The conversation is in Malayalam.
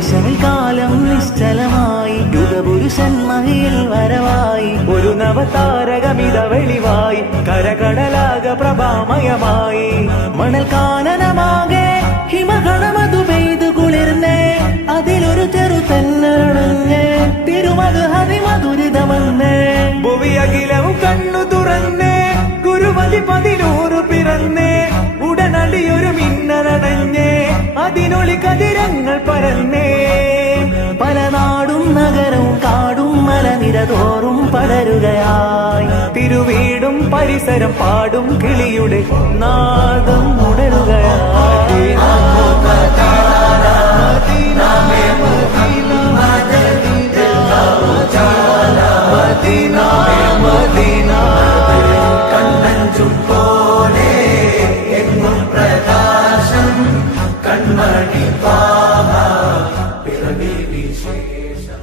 കാലം നിശ്ചലമായി യുഗപുരുഷൻ മഹിയിൽ വരവായി ഒരു നവതാരകമിത വെളിവായി കരകടലാക പ്രഭാമയമായി മണൽ കാനനമാകെ ഹിമഗണമതു പെയ്തു കുളിർന്നേ അതിലൊരു ചെറു തെന്നരണഞ്ഞേ തിരുമത് ഹരിമധുരിതമെന്നേ ഭുവി അഖിലവും കണ്ണു തുറന്നേ ഗുരുമതി 11 പിറന്നേ ഉടനടിയൊരു മിന്നലണഞ്ഞേ അതിനൊളി കതിരങ്ങൾ പരന്നേ പല നാടും നഗരവും കാടും മലനിരതോറും പടരുകയായി തിരുവീടും പരിസരം പാടും കിളിയുടെ നാദം ഉടരുകയായി കണ്ണഞ്ചും പോലെ എങ്ങും പ്രകാശം കൺമണി പാഹ പിറവി വിശേഷം